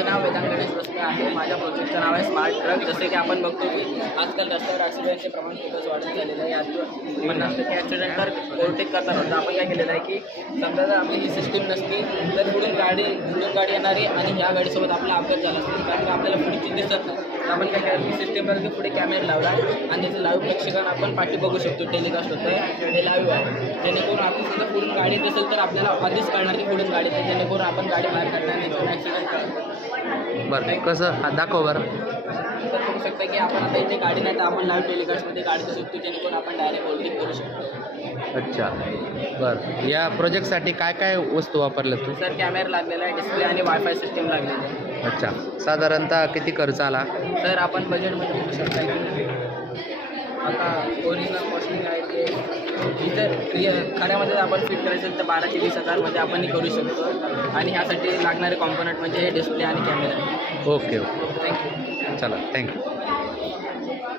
माझं नाव वेदांत गणेश भोसले आहे. माझ्या प्रोजेक्टचं नाव आहे स्मार्ट ट्रक. जसे की आपण बघतो की आजकाल रस्त्यावर ॲक्सिडेंटचे प्रमाण खूपच वाढत झालेलं आहे. यात 50% ॲक्सिडेंट तर ओव्हरटेक करता नव्हतं. आपण काय केलेलं आहे की समजा जर आपली ही सिस्टीम नसती तर पुढून गाडी येणारी आणि ह्या गाडीसोबत आपला अपघात झाला असतो, कारण की आपल्याला पुढची दिसत नाही. तर आपण काय केलं की सिस्टीमवरती पुढे कॅमेरा लावला आणि त्याचं लाईव्ह प्रेक्षकांना आपण पाठी बघू शकतो. टेलिकास्ट होतं आहे ते लाईव्ह आहे, जेणेकरून आपण सुद्धा पुढून गाडी दिसेल तर आपल्याला आधीच कळणार की पुढून गाडी आहे, जेणेकरून आपण गाडी बाहेर काढणार नाही, ॲक्सिडेंट करतो. बरं कसं दाखव बरं. तर बघू शकता की आपण आता इथे गाडी नाही तर आपण लाईव्ह टेलिकास्टमध्ये गाडी दिसू शकतो, जेणेकरून आपण डायरेक्ट ओव्हरटेक करू शकतो. अच्छा बरं. या प्रोजेक्टसाठी काय काय वस्तू वापरल्या तू? सर कॅमेरा लागलेला आहे, डिस्प्ले आणि वायफाय सिस्टीम लागलेली आहे. अच्छा, साधारणतः किती खर्च आला? सर आपण बजेटमध्ये बघू शकता की आता ओरिजिनल कॉस्टिंग आहे ते इतर खऱ्यामध्ये आपण फिट करायचं तर 12 ते 20,000मध्ये आपणही करू शकतो. आणि ह्यासाठी लागणारे कॉम्पोनंट म्हणजे डिस्प्ले आणि कॅमेरा. Okay okay, thank you. चला थँक्यू.